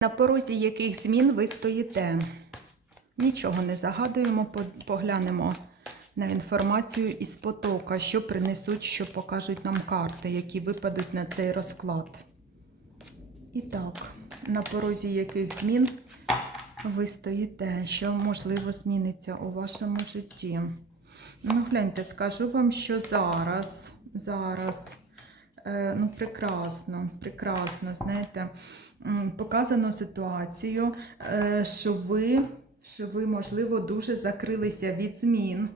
На порозі яких змін ви стоїте? Нічого не загадуємо, поглянемо на інформацію із потока, що принесуть, що покажуть нам карти, які випадуть на цей розклад. І так, на порозі яких змін ви стоїте, що можливо зміниться у вашому житті. Ну, гляньте, скажу вам, що зараз, зараз, ну, прекрасно, прекрасно, знаєте, показано ситуацію, е, що ви, що ви, можливо, дуже закрилися від змін.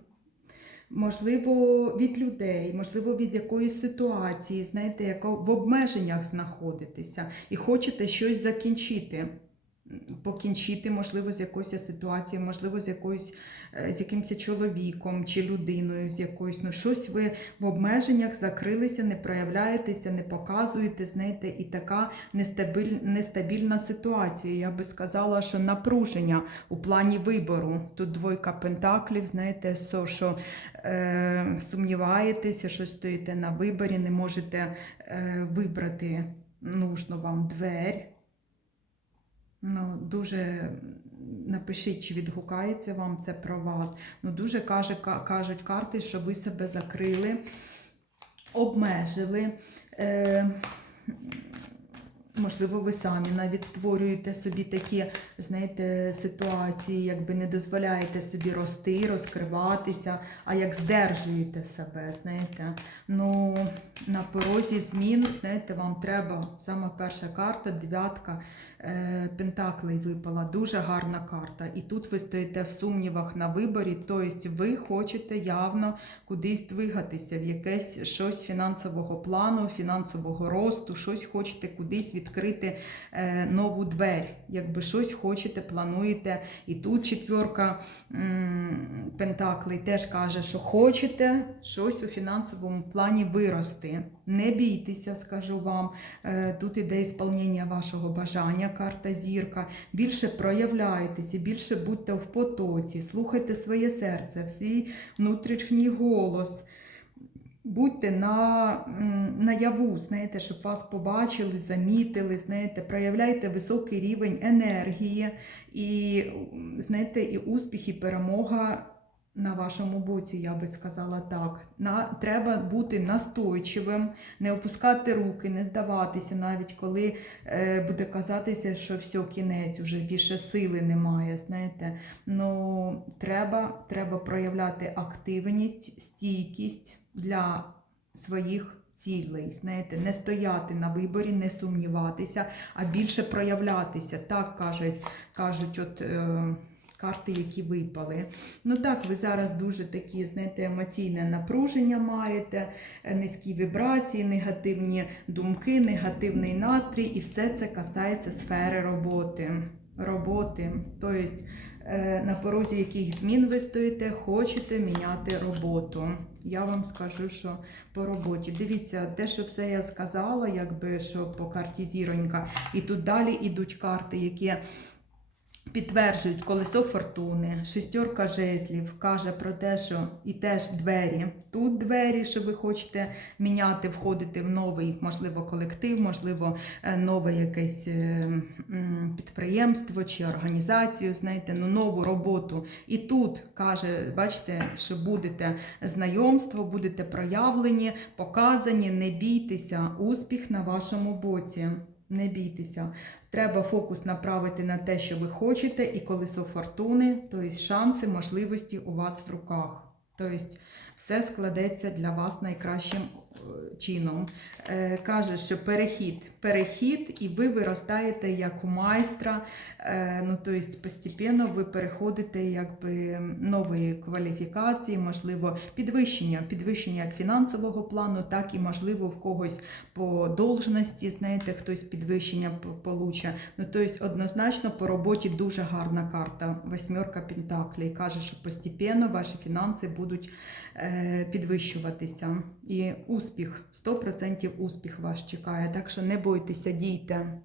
Можливо, від людей, можливо, від якоїсь ситуації, знаєте, в обмеженнях знаходитеся, і хочете щось закінчити. Покінчити, можливо, з якоюсь ситуацією, можливо, з якоюсь е, з якимось чоловіком чи людиною, з якоюсь. Ну, щось ви в обмеженнях закрилися, не проявляєтеся, не показуєте, знаєте, і така нестабіль, нестабільна ситуація. Я би сказала, що напруження у плані вибору. Тут двойка пентаклів, знаєте, so, що е, сумніваєтеся, що стоїте на виборі, не можете е, вибрати нужну вам двері. Ну, дуже напишіть, чи відгукається вам це про вас. Ну, дуже каже, кажуть карти, що ви себе закрили, обмежили. Е, Можливо, ви самі навіть створюєте собі такі, знаєте, ситуації, якби не дозволяєте собі рости, розкриватися, а як здержуєте себе, знаєте. Ну, на порозі змін, знаєте, вам треба саме перша карта, дев'ятка е, Пентаклей випала. Дуже гарна карта. І тут ви стоїте в сумнівах на виборі, тобто ви хочете явно кудись двигатися, в якесь щось фінансового плану, фінансового росту, щось хочете кудись відкрити е, нову двері. Якби щось хочете, плануєте. І тут четверка Пентаклей теж каже, що хочете щось у фінансовому плані вирости. Не бійтеся, скажу вам. Е, Тут іде ісполнення вашого бажання, карта зірка. Більше проявляйтеся, більше будьте в потоці, слухайте своє серце, свій внутрішній голос. Будьте на, наяву, знаєте, щоб вас побачили, замітили, знаєте, проявляйте високий рівень енергії і, знаєте, і успіх, і перемога на вашому боці, я би сказала так. На, треба бути настойчивим, не опускати руки, не здаватися, навіть коли е, буде казатися, що все, кінець, уже більше сили немає. Знаєте, ну треба, треба проявляти активність, стійкість для своїх цілей. Знаєте, не стояти на виборі, не сумніватися, а більше проявлятися. Так кажуть, кажуть, от. Е, Карти, які випали. Ну так, ви зараз дуже такі, знаєте, емоційне напруження маєте, е, низькі вібрації, негативні думки, негативний настрій, і все це касається сфери роботи. Роботи. Тобто е, на порозі яких змін ви стоїте, хочете міняти роботу. Я вам скажу, що по роботі. Дивіться, те, що все я сказала, якби що по карті зіронька, і тут далі йдуть карти, які підтверджують колесо фортуни, шестерка жезлів каже про те, що і теж двері. Тут двері, що ви хочете міняти, входити в новий, можливо, колектив, можливо, е, нове якесь е, підприємство чи організацію, знаєте, ну, нову роботу. І тут каже, бачите, що будете знайомство, будете проявлені, показані, не бійтеся, успіх на вашому боці. Не бійтеся. Треба фокус направити на те, що ви хочете, і колесо фортуни, тобто шанси, можливості у вас в руках. Тобто все складеться для вас найкращим чином. Е, каже, що перехід, перехід, і ви виростаєте як у майстра. Е, ну, тобто постепенно ви переходите якби нової кваліфікації, можливо, підвищення, підвищення як фінансового плану, так і можливо в когось по должності, знаєте, хтось підвищення п- получе. Ну, тобто, однозначно по роботі дуже гарна карта. Восьмерка Пентаклей каже, що постепенно ваші фінанси будуть е, підвищуватися. І успіх, 100% успіх вас чекає. Так що не бойтеся, дійте.